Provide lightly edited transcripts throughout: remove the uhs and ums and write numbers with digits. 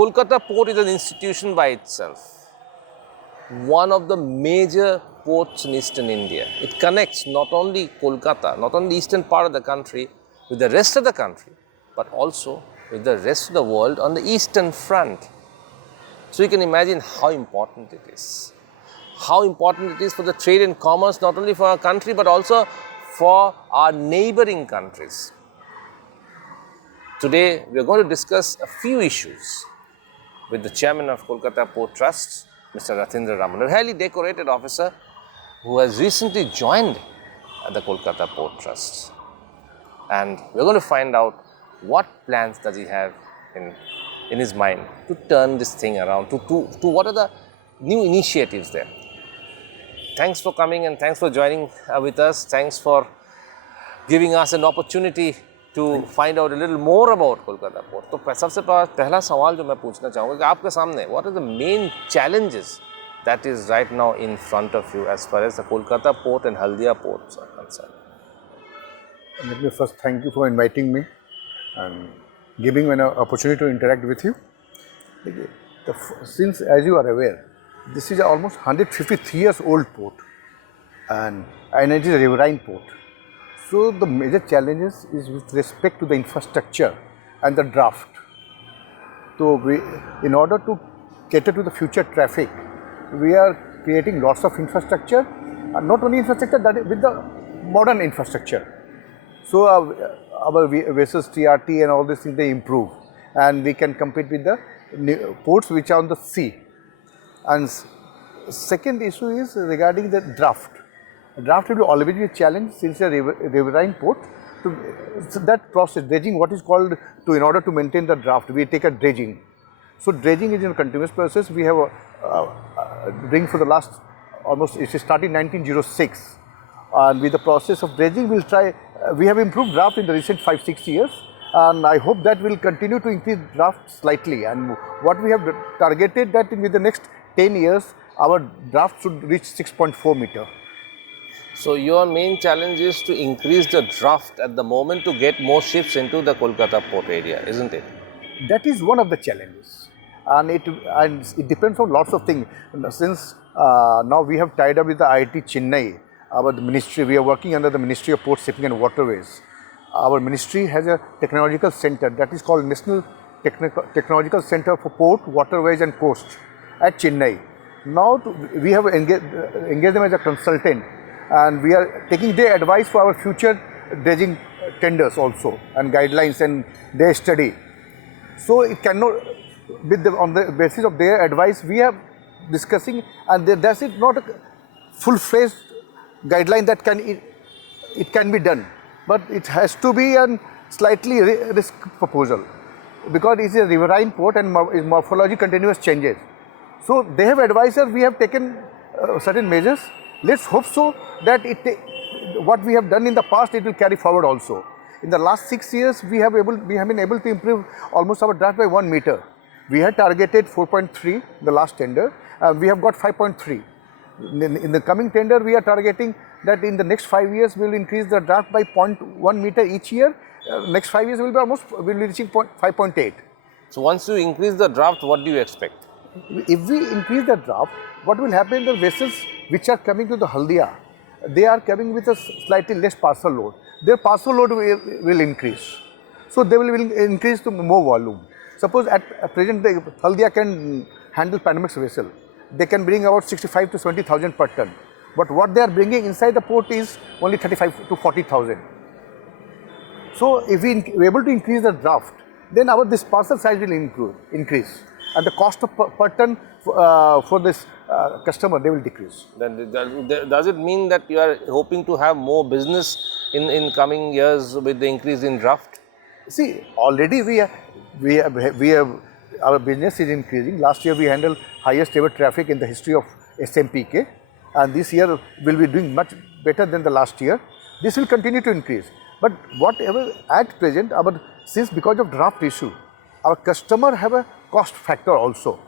Kolkata port is an institution by itself. One of the major ports in eastern India. It connects not only Kolkata, not only the eastern part of the country with the rest of the country, but also with the rest of the world on the eastern front. So you can imagine how important it is. How important it is for the trade and commerce, not only for our country, but also for our neighboring countries. Today, we are going to discuss a few issues with the chairman of Kolkata Port Trust, Mr. Rathendra Raman, a highly decorated officer who has recently joined the Kolkata Port Trust. And we're going to find out what plans does he have in his mind to turn this thing around, to what are the new initiatives there. Thanks for coming and thanks for joining with us. Thanks for giving us an opportunity to find out a little more about Kolkata Port. तो सबसे पहला सवाल जो मैं पूछना चाहूँगा कि आपके सामने what are the main challenges that is right now in front of you as far as the Kolkata Port and Haldia ports are concerned? Let me first thank you for inviting me and giving me an opportunity to interact with you. Since, as you are aware, this is almost 153 years old port and it is a riverine port. So the major challenges is with respect to the infrastructure and the draft. So in order to cater to the future traffic, we are creating lots of infrastructure, and not only infrastructure, that with the modern infrastructure. So our vessels, TRT and all these things, they improve, and we can compete with the ports which are on the sea. And second issue is regarding the draft. Draft will always be a challenge since a riverine port. So that process, dredging, what is called, in order to maintain the draft, we take a dredging. So dredging is a continuous process. We have doing for the last almost, it started in 1906. And with the process of dredging, we'll try, we have improved draft in the recent 5-6 years. And I hope that will continue to increase draft slightly. And what we have targeted that in with the next 10 years, our draft should reach 6.4 meter. So your main challenge is to increase the draft at the moment to get more ships into the Kolkata port area, isn't it? That is one of the challenges, and it depends on lots of things. Since now we have tied up with the IIT Chennai, our ministry, we are working under the Ministry of Port Shipping and Waterways. Our ministry has a technological center that is called National Technological Center for Port, Waterways and Coast at Chennai. Now we have engaged them as a consultant, and we are taking their advice for our future dredging tenders also, and guidelines and their study. So it cannot, on the basis of their advice, we are discussing, and that's it, not a full-fledged guideline that it can be done, but it has to be a slightly risk proposal, because it is a riverine port and its morphology continuous changes. So they have advised us, we have taken certain measures. Let's hope so that what we have done in the past, it will carry forward also. In the last 6 years, we have been able to improve almost our draft by 1 meter. We had targeted 4.3 the last tender, we have got 5.3. In the coming tender, we are targeting that in the next 5 years, we will increase the draft by 0.1 meter each year. Next 5 years, we will be reaching 5.8. So once you increase the draft, what do you expect? If we increase the draft, what will happen, the vessels which are coming to the Haldia, they are coming with a slightly less parcel load. Their parcel load will increase. So they will increase to more volume. Suppose at present, the Haldia can handle Panamax vessel. They can bring about 65 to 70,000 per ton. But what they are bringing inside the port is only 35 to 40,000. So if we are able to increase the draft, then this parcel size will increase. And the cost of per ton for this customer, they will decrease. Then does it mean that you are hoping to have more business in coming years with the increase in draft? See, already we have our business is increasing. Last year we handled highest ever traffic in the history of SMPK, and this year will be doing much better than the last year. This will continue to increase. But whatever at present, since because of draft issue, our customer have a cost factor also.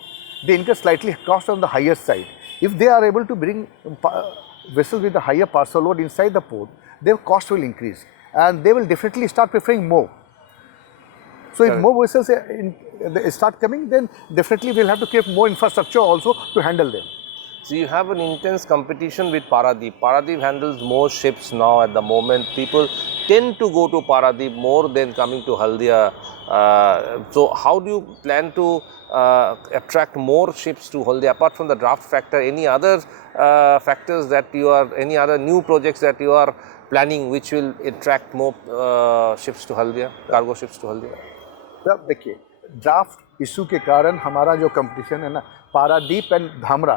They incur slightly cost on the higher side. If they are able to bring vessels with a higher parcel load inside the port, their cost will increase, and they will definitely start preferring more. So if more vessels they start coming, then definitely we'll have to create more infrastructure also to handle them. So you have an intense competition with Paradip. Paradip handles more ships now at the moment. People tend to go to Paradip more than coming to Haldia. So how do you plan to attract more ships to Haldia? Apart from the draft factor, any other factors that you are, any other new projects that you are planning which will attract more ships to Haldia, cargo ships to Haldia? तब देखिए draft issue के कारण हमारा जो competition है ना, Paradip and Dhamra,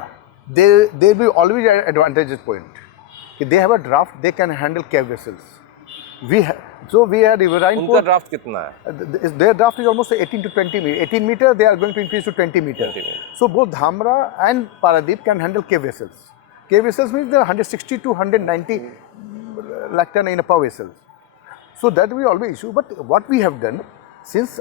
they will always advantages point कि they have a draft, they can handle cape vessels. We are riverine. उनका ड्राफ्ट कितना है? Their draft is almost 18 to 20 meter. 18 meter, they are going to increase to 20 meter. So both Dhamra and Paradip can handle cape vessels. Cape vessels means they are 160 to 190 lakh ton in a per vessel. So that will always issue. But what we have done, since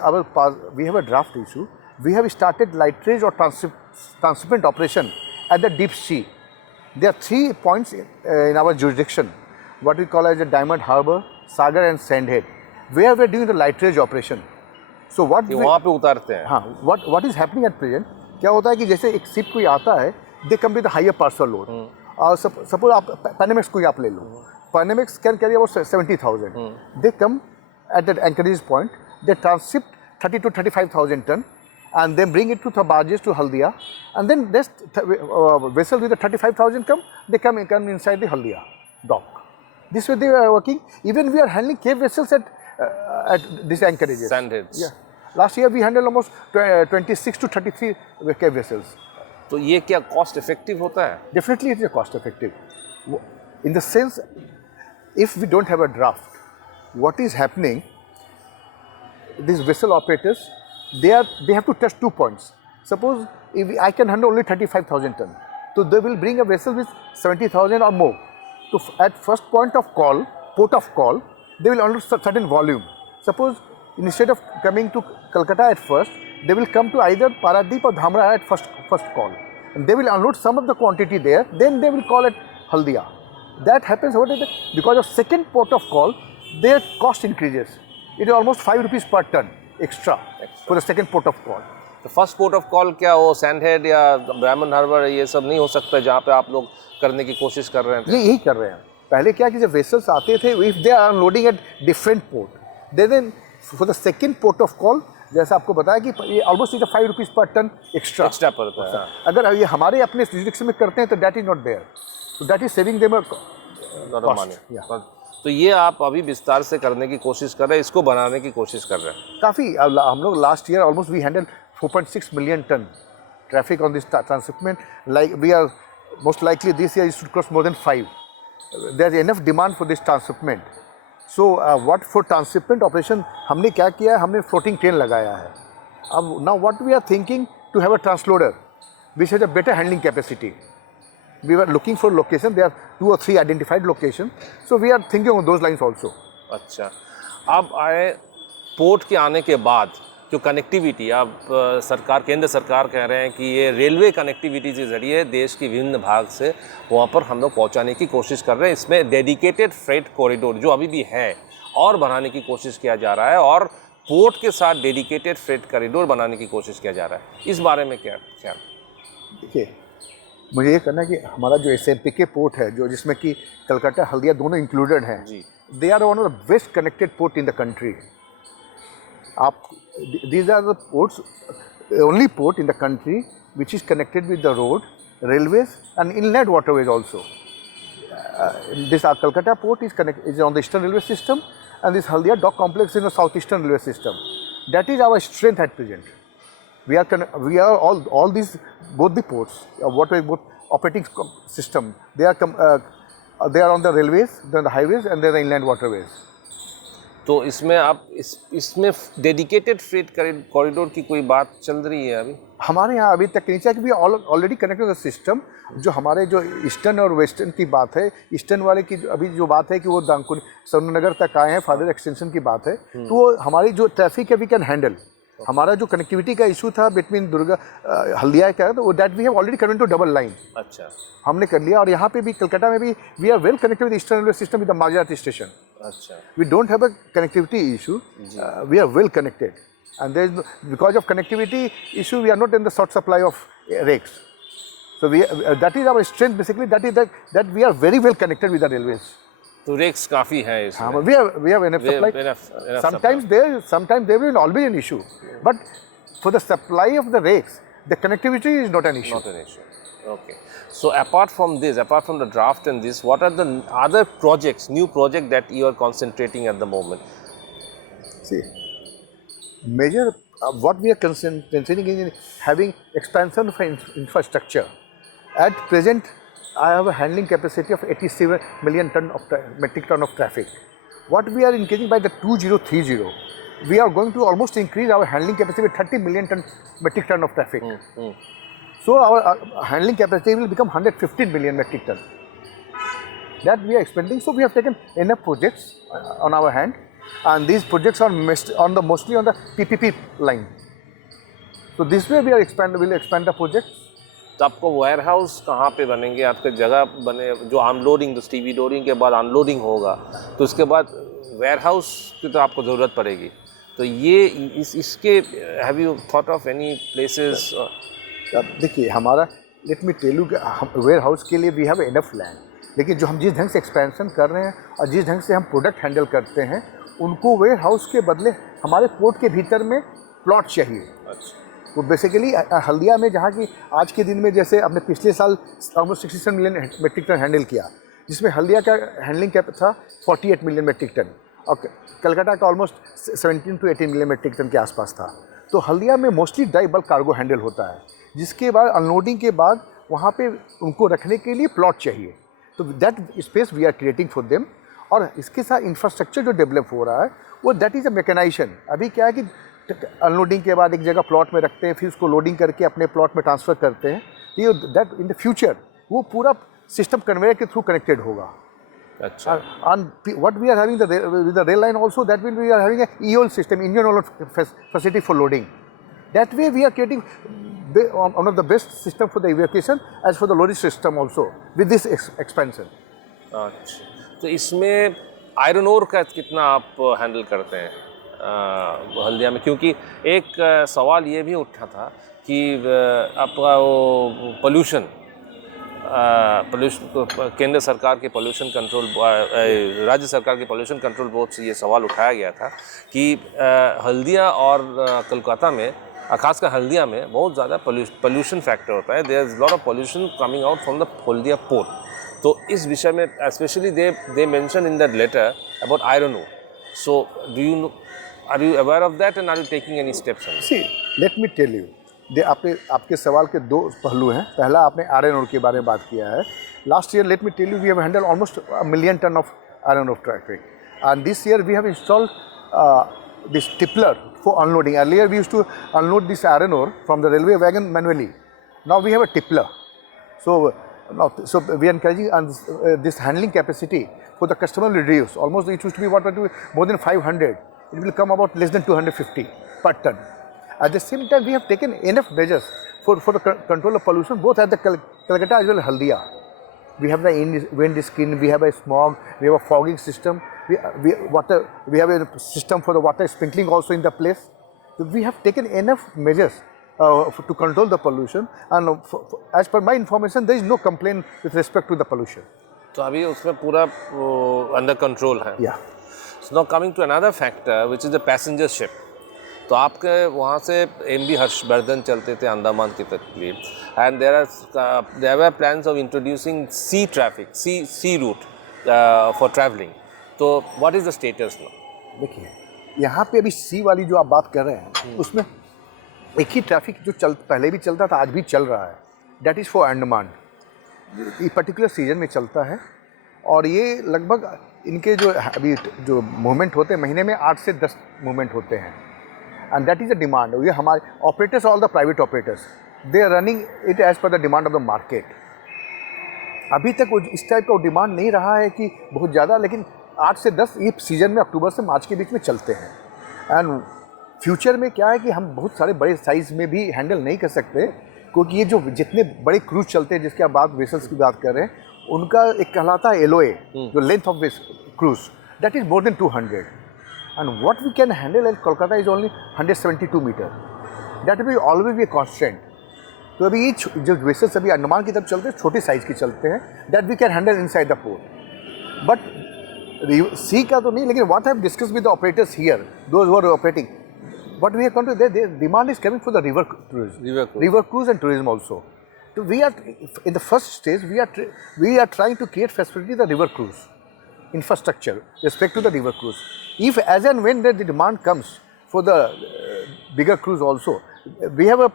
we have a draft issue, we have started lightering or transshipment operation at the deep sea. There are 3 points in our jurisdiction, what we call as a Diamond Harbour, Sagar and Sandhead, where we are doing the lightering operation. So what वहाँ पे उतारते हैं. हाँ, what is happening at present, क्या होता है कि जैसे एक शिप कोई आता है, they come with a higher parcel load. और suppose आप Panamax कोई आप ले लो, Panamax can carry about 70,000. They come at that anchorage point, they transship 30 to 35,000 ton and then bring it to the barges to Haldia, and then this vessel with the 35,000 they come inside the Haldia dock. This way they are working. Even we are handling cave vessels at these anchorages. Sandheads. Yeah. Last year we handled almost 26 to 33 cave vessels. तो ये क्या cost effective होता है? Definitely it is cost effective. In the sense, if we don't have a draft, what is happening, these vessel operators, they have to touch 2 points. Suppose if I can handle only 35,000 ton, so they will bring a vessel with 70,000 or more. So at first point of call, port of call, they will unload certain volume. Suppose instead of coming to Kolkata at first, they will come to either Paradip or Dhamra at first call. And they will unload some of the quantity there, then they will call at Haldia. That happens, what is it? Because of second port of call, their cost increases. It is almost 5 rupees per ton extra for the second port of call. तो first port of call क्या वो सैंडहेड या diamond harbour ये सब नहीं हो सकता जहाँ पे आप लोग करने की कोशिश कर रहे हैं? ये यही कर रहे हैं. पहले क्या कि जब वेसल्स आते थे, if they are unloading at different port, then for the second port of call, जैसा आपको बताया कि ये almost 5 rupees per ton extra पड़ता है. अगर ये हमारे अपने जुरिडिक्शन में करते हैं तो दैट इज नॉट देयर, तो that is saving them money. तो ये आप अभी विस्तार से करने की कोशिश कर रहे हैं, इसको बनाने की कोशिश कर रहे हैं. काफ़ी हम लोग last year almost we handle 4.6 million ton traffic on this transshipment. Like we are most likely this year it should cross more than 5. There is enough demand for this transshipment. So what for transshipment operation हमने क्या किया है, हमने floating train लगाया है. अब now what we are thinking to have a transloader which has a better handling capacity. We were looking for location. There are 2 or 3 identified locations. So we are thinking on those lines also. अच्छा, अब आए port के आने के बाद जो connectivity, अब सरकार, केंद्र सरकार कह रहे हैं कि ये रेलवे कनेक्टिविटी के ज़रिए देश की विभिन्न भाग से वहाँ पर हम लोग पहुँचाने की कोशिश कर रहे हैं. इसमें डेडिकेटेड फ्रेट कॉरिडोर जो अभी भी है और बढ़ाने की कोशिश किया जा रहा है और पोर्ट के साथ डेडिकेटेड फ्रेट कॉरिडोर बनाने की कोशिश किया जा रहा है. इस बारे में क्या ख्याल? देखिए, मुझे ये कहना है कि हमारा जो SMPK पोर्ट है, जो जिसमें कि कलकत्ता हल्दिया दोनों इंक्लूडेड हैं, they are one of the best connected port in the country. आप these are the ports, only port in the country which is connected with the road, railways and inland waterways also. This Kolkata port is on the eastern railway system, and this Haldia dock complex is in the southeastern railway system. That is our strength at present. We are all these, both the ports, both operating system, they are on the railways, then the highways and then the inland waterways. तो इसमें आप इसमें dedicated freight corridor की कोई बात चल रही है अभी? हमारे यहाँ अभी तक नहीं चाहिए कि ऑलरेडी कनेक्टेड द सिस्टम. जो हमारे जो ईस्टर्न और वेस्टर्न की बात है, ईस्टर्न वाले की अभी जो बात है कि वो दांकुनी सरुनगर तक आए हैं, फादर एक्सटेंशन की बात है, तो वो हमारी जो ट्रैफिक है वी कैन हैंडल. हमारा जो कनेक्टिविटी का इशू था बिटवीन दुर्गा हल्दिया का, तो that we have already convert to double line. अच्छा, हमने कर लिया. और यहाँ पे भी कलकत्ता में भी we are well connected with eastern railway system with the माजराती स्टेशन. अच्छा, we don't have a connectivity issue, we are well connected. and there is because of connectivity issue, we are not in the short supply of rakes. So that is our strength basically. That we are very well connected with the railways. तो racks काफ़ी है इसमें. हाँ, we have enough supply. Sometimes there will always be an issue, but for the supply of the rakes, the connectivity is not an issue. Not an issue. Okay. So apart from this, apart from the draft and this, what are the other projects, new project that you are concentrating at the moment? See, major what we are concentrating in having expansion of infrastructure. At present, I have a handling capacity of 87 million metric ton of traffic. What we are increasing by the 2030, we are going to almost increase our handling capacity with 30 million metric ton of traffic. So our handling capacity will become 115 million metric ton. That we are expanding. So we have taken enough projects on our hand, and these projects are mostly on the PPP line. So this way we are will expand the projects. तो आपको ware house कहाँ पे बनेंगे, आपके जगह बने जो unloading, तो स्टीवी लोडिंग के बाद अनलोडिंग होगा, तो उसके बाद वेयर हाउस की तो आपको ज़रूरत पड़ेगी. तो ये इसके have you thought of any places? देखिए हमारा let me tell you warehouse के लिए वी हैव इनफ लैंड, लेकिन जो हम जिस ढंग से एक्सपेंशन कर रहे हैं और जिस ढंग से हम प्रोडक्ट हैंडल करते हैं, उनको वेयर हाउस के बदले हमारे पोर्ट के भीतर में प्लॉट चाहिए. अच्छा. वो बेसिकली हल्दिया में, जहाँ की आज के दिन में जैसे हमने पिछले साल almost 67 million metric ton handle किया, जिसमें हल्दिया का हैंडलिंग कैप था 48 मिलियन मेट्रिक टन और कलकत्ता का almost 17 to 18 million metric ton के आसपास था. तो हल्दिया में mostly dry bulk cargo handle होता है, जिसके बाद अनलोडिंग के बाद वहाँ पे उनको रखने के लिए प्लॉट चाहिए. तो that space we are creating for them. और इसके साथ इंफ्रास्ट्रक्चर जो डेवलप हो रहा है वो दैट इज़ अ मैकेनाइजेशन. अभी क्या है कि अनलोडिंग के बाद एक जगह प्लॉट में रखते हैं, फिर उसको लोडिंग करके अपने प्लॉट में ट्रांसफ़र करते हैं. ये दैट इन द फ्यूचर वो पूरा सिस्टम कन्वेयर के थ्रू कनेक्टेड होगा. अच्छा. And what we are having with the rail line also, that will we are having a EOL system, engine oil facility for loading. That way we are creating one of the best system for the evacuation as for the loading system also with this expansion. अच्छा. तो इसमें iron ore का कितना आप handle करते हैं हल्दिया में? क्योंकि एक सवाल ये भी उठा था कि आपका वो पोल्यूशन केंद्र सरकार के पोल्यूशन कंट्रोल, राज्य सरकार के पोल्यूशन कंट्रोल बोर्ड से ये सवाल उठाया गया था कि हल्दिया और कोलकाता में, खासकर हल्दिया में बहुत ज़्यादा पोल्यूशन फैक्टर होता है. There is lot of pollution coming out from the Haldia port. तो इस विषय में specially they mention in that letter about iron ore. So are you aware of that and are you taking any steps on it? See, let me tell you. आपके सवाल के दो पहलू हैं. पहला आपने आयरन ओर के बारे में बात किया है. Last year let me tell you we have handle almost 1 million ton of iron ore traffic, and this year we have installed this tippler for unloading. Earlier we used to unload this iron ore from the railway wagon manually. Now we have a tippler. So we are encouraging this handling capacity for the customer will reduce. Almost it used to be more than 500. It will come about less than 250 per ton. At the same time, we have taken enough measures for the control of pollution, both at the Kolkata as well as Haldia. We have the wind screen, we have a smog, we have a fogging system, we have a system for the water sprinkling also in the place. So we have taken enough measures to control the pollution, and as per my information, there is no complaint with respect to the pollution. तो अभी उसमें पूरा under control है. Yeah. So now coming to another factor, which is the passenger ship. तो आपके वहाँ से MV Harshvardhan चलते थे अंडमान की तरफ, and there were plans of introducing sea traffic, sea route for traveling. तो what is the status now? देखिए यहाँ पे अभी सी वाली जो आप बात कर रहे हैं उसमें एक ही ट्रैफिक जो पहले भी चलता था, आज भी चल रहा है. That is for Andaman. ये पर्टिकुलर सीजन में चलता है और ये लगभग इनके जो अभी जो मूवमेंट होते हैं महीने में 8 से 10 मूवमेंट होते हैं. And that is a demand. ये हमारे operators, all the private operators, they are running it as per the demand of the market. अभी तक इस टाइप का डिमांड नहीं रहा है कि बहुत ज़्यादा, लेकिन 8 से 10 ये सीज़न में अक्टूबर से मार्च के बीच में चलते हैं. एंड फ्यूचर में क्या है कि हम बहुत सारे बड़े साइज़ में भी हैंडल नहीं कर सकते, क्योंकि ये जो जितने बड़े क्रूज चलते हैं जिसके आप बात वेसल्स की बात कर रहे हैं, उनका एक कहलाता है LOA, जो length of cruise, that is more than 200. And what we can handle at Kolkata is only 172 meter. That will always be a constraint. तो अभी ये जो वेसल्स अभी अंडमान की तरफ चलते हैं छोटे साइज की चलते हैं, that we can handle inside the port. But sea का तो नहीं, लेकिन what have discuss with the operators here, those who are operating, what we are going to, the demand is coming for the river cruise and tourism also. So we are in the first stage. We are trying to create facility the river cruise infrastructure respect to the river cruise. If as and when the demand comes for the bigger cruise also, we have a.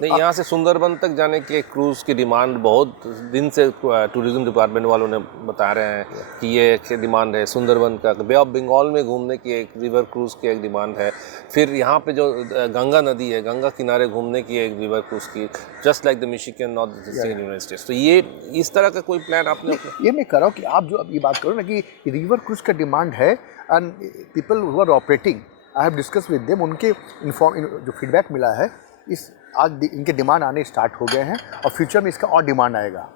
नहीं, यहाँ से सुंदरबन तक जाने के cruise की demand बहुत दिन से टूरिज़्म डिपार्टमेंट वालों ने बता रहे हैं कि ये डिमांड है. सुंदरबन का बे ऑफ बंगाल में घूमने की एक रिवर क्रूज़ की एक डिमांड है. फिर यहाँ पे जो गंगा नदी है, गंगा किनारे घूमने की एक रिवर क्रूज़ की, just like the Michigan north United states. तो ये इस तरह का कोई प्लान आपने? ये मैं कर रहा हूँ कि आप जो अभी बात करो ना कि रिवर क्रूज़ का डिमांड है and people who are operating, I have discuss with them, उनके जो फीडबैक मिला है, इस आज इनके डिमांड आने स्टार्ट हो गए हैं और फ्यूचर में इसका और डिमांड आएगा.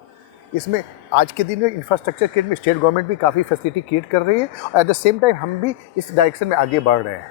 इसमें आज के दिन में इंफ्रास्ट्रक्चर के में स्टेट गवर्नमेंट भी काफ़ी फैसिलिटी क्रिएट कर रही है और एट द सेम टाइम हम भी इस डायरेक्शन में आगे बढ़ रहे हैं.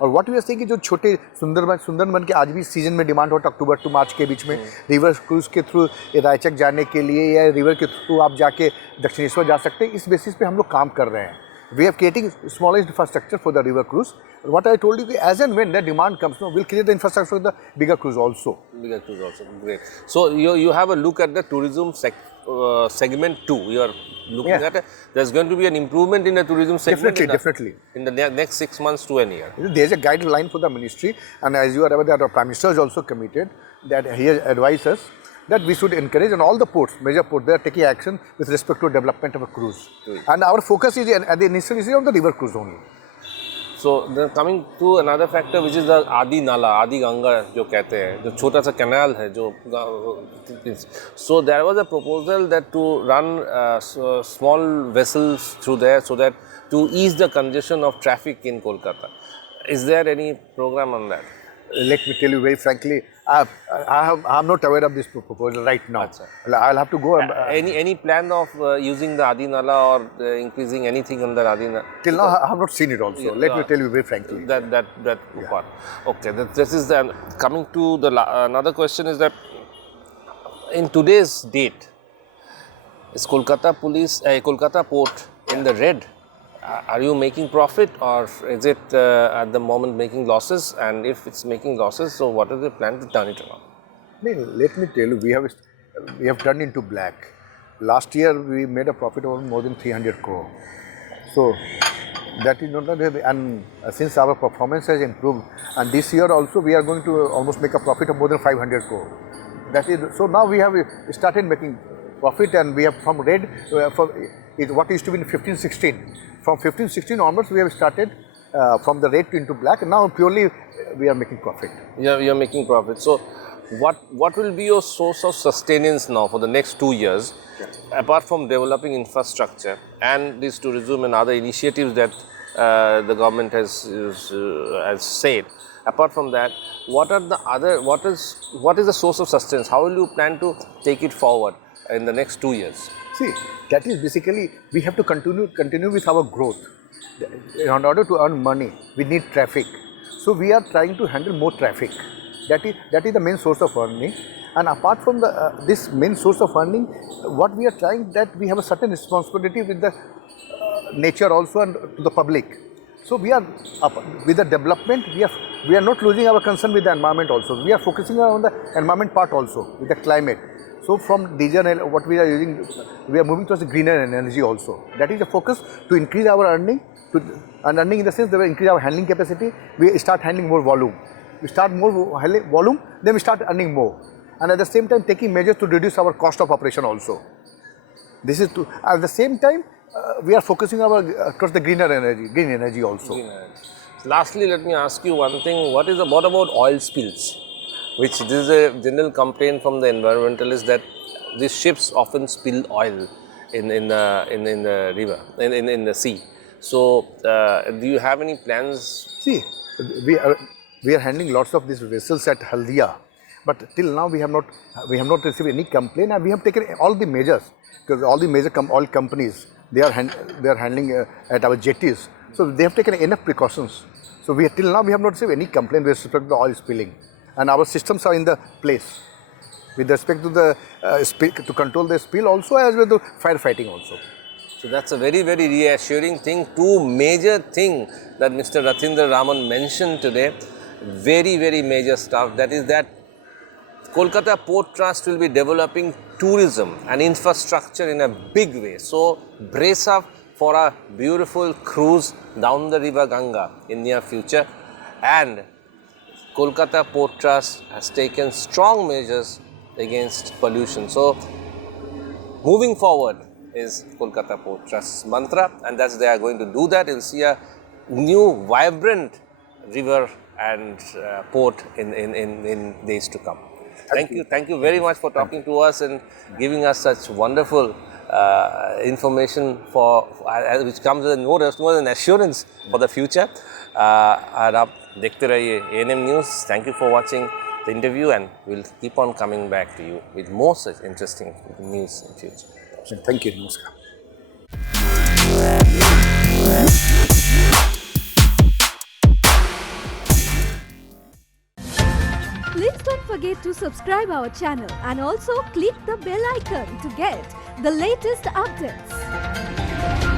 और व्हाट वी आर सेइंग कि जो छोटे सुंदरबन के आज भी सीजन में डिमांड होता है, अक्टूबर टू मार्च के बीच में रिवर क्रूज़ के थ्रू रायचक जाने के लिए या रिवर के थ्रू आप जाके दक्षिणेश्वर जा सकते हैं. इस बेसिस पे हम लोग काम कर रहे हैं. We are creating smallest infrastructure for the river cruise. What I told you, as and when the demand comes, we'll create the infrastructure for the bigger cruise also. Bigger cruise also, great. So you have a look at the tourism segment too. You are looking at it. There's going to be an improvement in the tourism segment. Definitely. In the next 6 months to a year. There's a guideline for the ministry, and as you are aware, that our Prime Minister is also committed, that he has advised us that we should encourage, and all the ports, major ports, they are taking action with respect to development of a cruise. And our focus is at the initial is on the river cruise only. So then coming to another factor, which is the Adi Nala, Adi Ganga जो कहते हैं, जो छोटा सा canal है जो. So there was a proposal that to run small vessels through there so that to ease the congestion of traffic in Kolkata. Is there any program on that? Let me tell you very frankly, I'm not aware of this proposal right now. Achha. I'll have to go. Any plan of using the Adi Nala or increasing anything on the Adi Nala? Till now, I have not seen it also. Let me tell you very frankly. That part. Okay, this is the, coming to the another question is that in today's date, is Kolkata port in the red? Are you making profit or is it at the moment making losses? And if it's making losses, so what is the plan to turn it around? Let me tell you, we have turned into black. Last year we made a profit of more than 300 crore. So that is not the, and since our performance has improved, and this year also we are going to almost make a profit of more than 500 crore. That is, so now we have started making profit, and we have from red what used to be in 15-16. From 15-16 onwards, we have started from the red into black, and now purely we are making profit. Yeah, you are making profit. So, what will be your source of sustenance now for the next 2 years, apart from developing infrastructure and this tourism and other initiatives that the government has said? Apart from that, what is the source of sustenance? How will you plan to take it forward in the next 2 years? See, that is basically, we have to continue with our growth. In order to earn money, we need traffic. So we are trying to handle more traffic. That is the main source of earning. And apart from this main source of earning, what we are trying, that we have a certain responsibility with the nature also and to the public. So we are with the development, we are not losing our concern with the environment also. We are focusing on the environment part also, with the climate. So from diesel, what we are using, we are moving towards the greener energy also. That is the focus, to increase our earning, and earning in the sense that we increase our handling capacity, we start handling more volume. We start more volume, then we start earning more. And at the same time taking measures to reduce our cost of operation also. This is to, at the same time, we are focusing towards the green energy also. Green energy. Lastly, let me ask you one thing. What about oil spills? Which this is a general complaint from the environmentalists, that these ships often spill oil in the river, in the sea. So, do you have any plans? See, we are handling lots of these vessels at Haldia, but till now we have not received any complaint, and we have taken all the measures, because all the major oil companies, they are handling at our jetties. So they have taken enough precautions. So we till now we have not received any complaint with respect to the oil spilling, and our systems are in the place with respect to the to control the spill also as well as firefighting also. So that's a very, very reassuring thing. Two major things that Mr. Rathendra Raman mentioned today, very, very major stuff. That is that Kolkata Port Trust will be developing tourism and infrastructure in a big way. So brace up for a beautiful cruise down the river Ganga in near future. And Kolkata Port Trust has taken strong measures against pollution. So moving forward is Kolkata Port Trust's mantra, and that's they are going to do that. You'll see a new vibrant river and port in days to come. Thank you very much for talking to us and giving us such wonderful information for which comes with more than assurance for the future. और आप देखते रहिए ANM News. Thank you for watching the interview, and we'll keep on coming back to you with more such interesting news in future. Thank you. Namaskar. Please don't forget to subscribe our channel and also click the bell icon to get the latest updates.